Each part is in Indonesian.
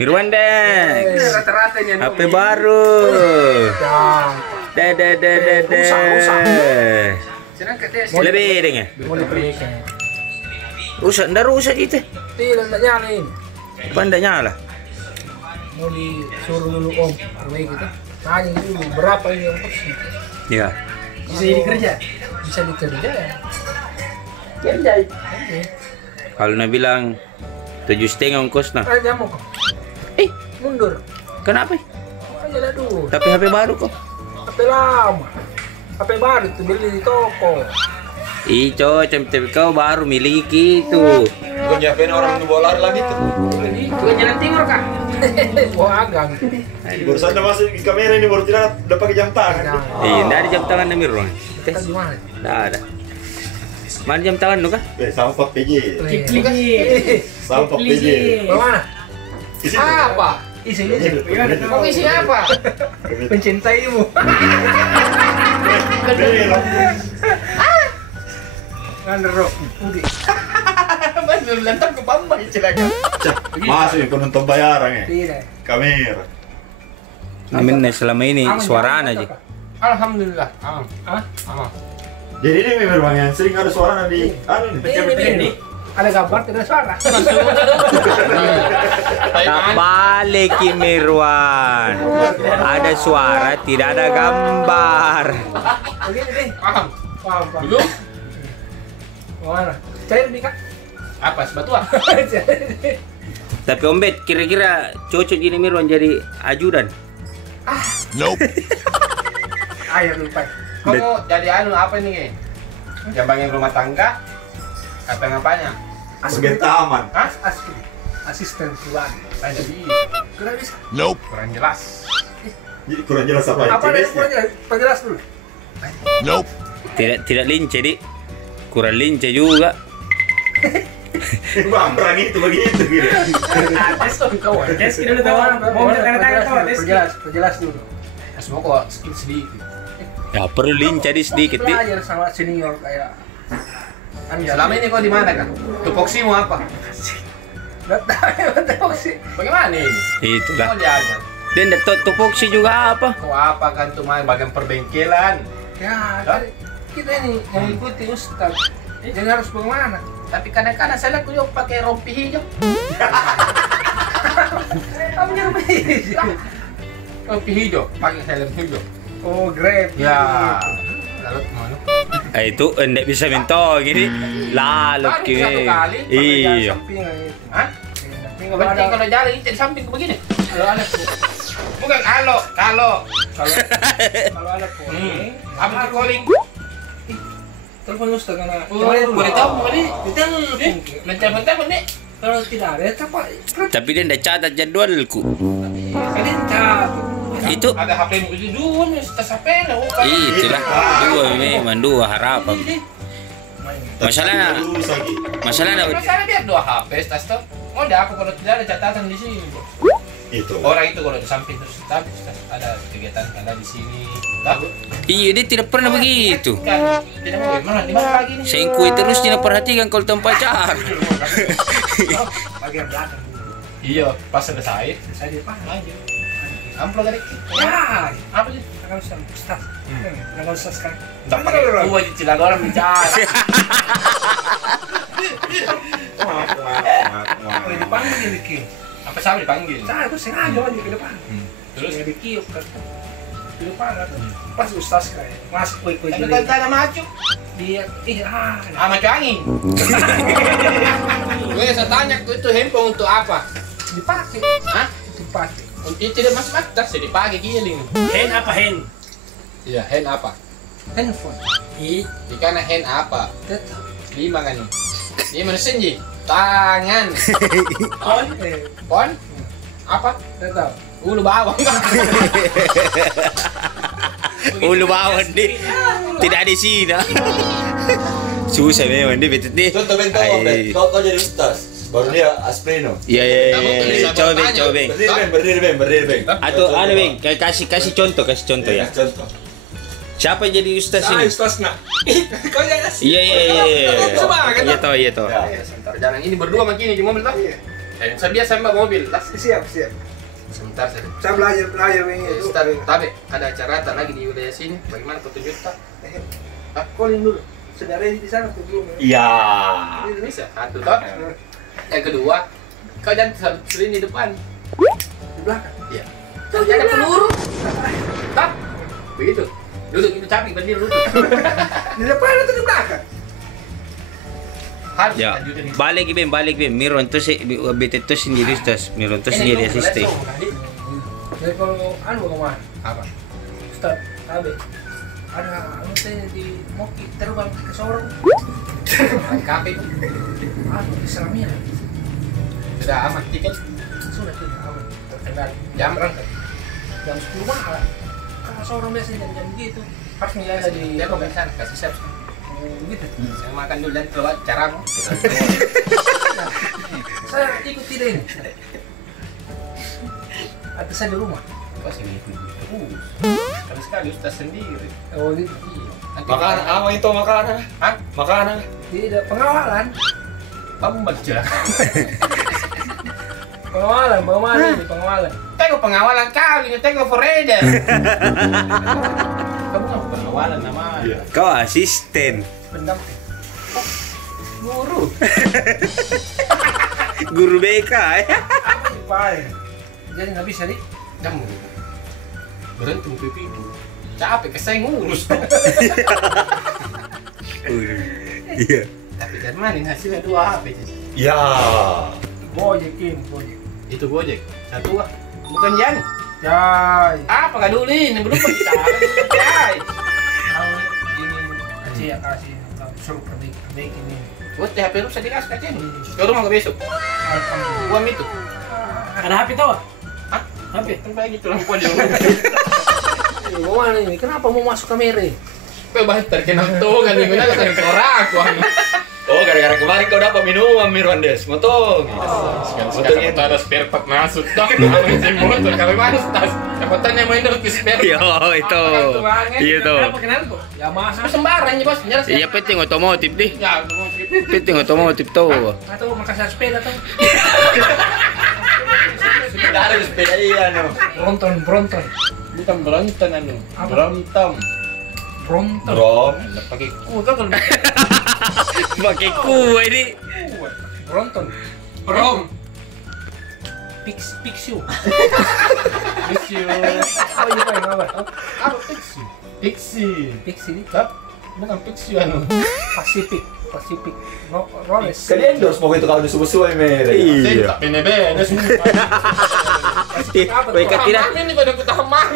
Mirwan Dex. Rata-rata ini HP baru. Rusak. Lebih deng ya? Mau diperiksa. Rusak, ndak rusak itu. Tidak nyala ini. Pandai nyala. Mau disuruh dulu om, RW gitu. Tanya dulu berapa ini yang bersih. Iya. Bisa dikerja? Bisa dikerja ya. Kerja. Kalau nak bilang 7,5 ongkos nah. Aja mau kok. Mundur. Kenapa? Aja lah dulu. Tapi HP baru kok. HP lama. HP baru itu beli di toko. Ico, tapi kau baru miliki itu. Bukan nyiapin orang bola lagi tuh. Bukan jalan timur kah? Wah agang. Barusan udah masuk di kamera ini baru tidak udah pakai jam tangan. Iya, ndak ada jam tangan Namir Ron. Kita di mana? Ndak ada. Mana jam tangan lu kah? Sama Pak PJ. Sama Pak PJ. Mana? Isi Apa? Isinya mau isi apa? Mencintaimu. Ngandero. Udah. Bener lantar ke Bambang celaka. Masuk penonton bayaran ya. Tidak. Kamera. Namin na selama ini suara aja. Alhamdulillah. Jadi ini memang Bang yang sering ada suara di Ini. Ada gambar tidak suara. Tak balik Ki Mirwan. Ada suara, tidak ada gambar. Begini deh. Paham. Belum? Mana? Cair nih kak. Apa sebatuan? Tapi Om Bet, kira-kira cocok gini Mirwan jadi ajudan? Air lupa. Kamu jadi anu apa nih? Jambangin rumah tangga? Apa ngapanya? sebagai taman. Asisten pribadi. Ada di Kurang bisa. kurang jelas. Jadi kurang jelas apa ya? Apa ada yang perjelas dulu? Tidak lince, Dik. Kurang lince juga. Bang, perang itu begitu gitu. Tes tuh kawan. Tes kita udah tahu. Mau tanda-tanda kawan. Perjelas dulu. Semua kok skill sedikit. Ya perlu lince di sedikit, Dik. Belajar sama senior kayak. Selama ini kau di mana kan? Tupoksimu apa? Nggak tahu sih. Bagaimana ini? Itulah. Kau diajar. Dan tupoksi juga apa? Kau apa kan cuma bagian perbengkelan? Ya, kita ini yang ikuti Ustaz. Jadi harus bagaimana? Tapi kadang-kadang saya lihat kau pakai rompi hijau. Kamu yang hijau. Rompi hijau, pakai helm hijau. Oh, grab. Ya. Lalu kemana? Itu enggak bisa minta gini. Lalu Tadi kini. satu kali, Iya. Hah? Tinggal Penting ada. kalau jalan ini di samping begini. Kalau ada Bukan kalau. kalau ada calling. Apa di calling? Telepon Ustaz karena Boleh tahu boleh. Ditelepon. Mencabut-cabut nih. Kalau tidak ada apa? Tapi dia enggak catat jadwalku. Ada cabut. Itu Ada HP mu itu dua nih, tas HP lah. itulah dua memang dua harapan. Masalahnya Masalah dia dua HP tas tuh. Oh, ada aku kalau tidak ada catatan di sini. Itu. Orang itu kalau di samping terus tapi ada kegiatan ada di sini. Tahu? iya dia tidak pernah begitu. Kan tidak mau gimana di mana lagi nih? Sengkui terus dia perhatikan kalau tempat pacar. Bagian belakang. Iya, pas selesai. Saya di mana? Lanjut. Amplop tadi. Ya, Apa sih? akan Ustaz. Akan Ustaz kan. Enggak pakai gua di Cilaga orang bicara. Oh, dipanggil Diki. Apa sama dipanggil? Saya tuh sengaja aja ke depan. Terus Saya dikiuk kan. Di depan kan. Pas Ustaz kayak masuk kue-kue tapi jadi. kan ada maju. Dia Maju angin. Gue saya tanya itu handphone untuk apa? dipakai. Hah? Dipakai. Untuk tidak masuk atas jadi pakai giling. Hand apa hand? Iya, hand apa? Handphone. Ikan hand apa? Tetap. Lima kan nih. Ini mesin ji. Tangan. On. Pon. Apa? Tetap. Ulu bawang. Ulu bawang di tidak di sini. Susah memang dia betul dia. Contoh bentol Om, kau jadi ustaz. Baru dia aspreno. Iya. Coba Beng. Berdiri beng. Atau anu Beng, kasih contoh ya. Contoh. Siapa yang jadi ustaz ini? Ustaz nak. Kau jangan. Iya. Coba, kan? Iya toh. Sebentar, jalan ini berdua makin di mobil toh. Saya biasa mbak mobil. Las. Siap, siap. Sebentar saja. Saya belajar ini itu. Tapi ada acara lagi di wilayah sini. Bagaimana petunjuk tak? Calling dulu. Saudara di sana tuh belum. Iya. Bisa. Satu toh. Yang kedua, kau jangan sering di depan. Di belakang. Iya. Kau jangan peluru. Tak. Begitu. Duduk itu capek berdiri duduk. Di depan atau di belakang? Harus Ya, lanjutin itu. balik Bim. Miron tuh si bete tuh sendiri tas. Miron tuh sendiri asisten. Jadi kalau kemana? Apa? Ustaz, Abe. Ada saya di Moki terbang ke Sorong. Kafe itu. Islamia. Sudah aman tiket. Sudah aman. Terkendali. Jam berangkat. Jam 10 malam. Karena Sorong biasanya jam gitu. Harus nilai di Dia kok bisa kasih siap. gitu. Saya makan dulu dan keluar carang. Saya ikut tidak ini. Atau saya di rumah. Kok sini itu terus. Terus sekali Ustaz sendiri. Oh gitu. Iya. Nanti Makanan apa itu makanan? Hah? Makanan. Tidak pengawalan. Kamu baca. Pengawalan ini pengawalan. Tengok pengawalan kali, tengok forader. Kamu nggak pengawalan namanya. Iya. Kau asisten. Pendamping. Guru. Guru BK ya. Paling. Jadi nggak bisa nih. Kamu berhenti pipi itu. Capek saya ngurus. Iya. Tapi dari mana hasilnya 2 HP? Ya. Gojek. Itu Gojek. Satu ah. Bukan Jan. Jai. Apa nggak dulu ini belum kita. Jai. Kalau ini kasih suruh perbaiki ini. Buat HP lu saya dikasih aja nih. Ke rumah ke besok. Alhamdulillah. Uang itu. Ada HP tau? Hah? HP? Kan kayak gitu lampu aja. Mau mana ini? Kenapa mau masuk kamera? Kau bahas terkenal tuh kan minggu lalu kan suara aku. Oh, gara-gara kemarin kau dapat minuman Mirandes, motong. Sekarang ada spare part masuk dong. Ngapain motor kami masuk tas. Dapatannya main dulu ke spare. Yo itu. Iya tuh. Kenapa? Ya masa. Sembarang ya bos. Iya penting otomotif deh. Ya, mau gitu. Penting otomotif tuh. Atau Makassar sepeda tuh. Tidak ada sepeda iya no. Bronton. Bukan Brompton anu. Apa? Brompton. Bronton. Brom. Pakai ku kan kalau Pakai kue ini. Bronton. Brom. Pixiu. Pixie. Oh iya Pak, apa? Apa Pixie? Pixie. Pixie ini Hah? Bukan Pixie anu. Pacific. Rolex. Kalian dos mau itu kalau disubuh-subuh mere. Iya. PNB ada semua. Woi kan tidak. Ini pada kita hamam.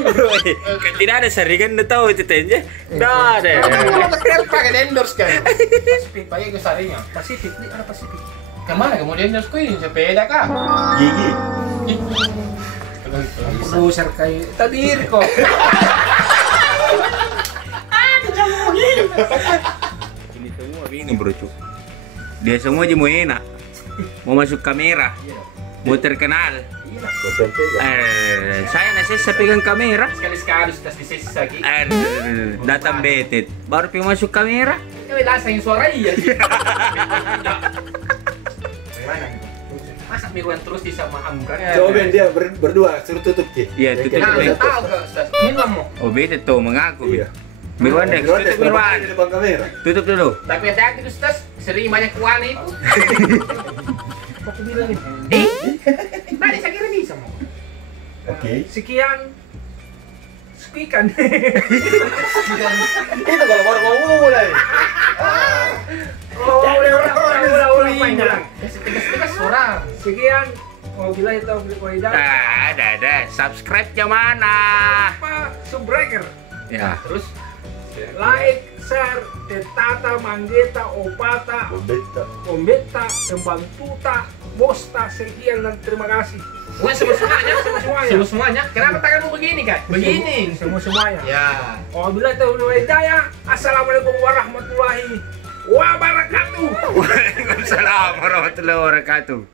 Kan tidak ada saringan udah tahu itu tenja. Dah ada. Kamu pakai endorse kan? Pacific. Pakai gue saringnya. Pacific ini ada Pacific. Kemana kamu di endorse ku ini sepeda kah? Gigi. Produser kayak tadi kok. Ini semua ini bro cuk. Dia semua aja mau enak. Mau masuk kamera. Mau terkenal. Saya nasi saya pegang kamera. Sekali-sekali sudah disisa lagi. Datang betet. Baru pergi masuk kamera. Kau langsung suara iya. Gimana? Masa Mirwan terus bisa menghamkan? Coba dia berdua suruh tutup Ki. Iya, tutup. Nah, udah tahu kau sudah. Minum mau. Oh betet tuh mengaku. Iya. Mirwan deh, tutup Mirwan. Di depan kamera. Tutup dulu. Tapi hati-hati Ustaz, sering banyak kuana itu. Kok aku bilang ini? Tadi saya kira bisa mau. Oke. Sekian. Sekian. Itu kalau baru mau mulai. Oh, udah panjang. Tegas-tegas orang. Sekian. Mau bilang itu beli koidan. Ada. Subscribe nya mana? Apa? Subbreaker. Ya. Terus Like, share, tetata, manggeta, opata, Beta. ombeta, embantuta, bosta, sekian dan terima kasih. bukan semua-semuanya. Semuanya. Semuanya. Kenapa tanganmu begini kan? Begini. Semuanya. Ya. Wabillahi taufiq wal hidayah. Assalamualaikum warahmatullahi wabarakatuh. Waalaikumsalam warahmatullahi wabarakatuh.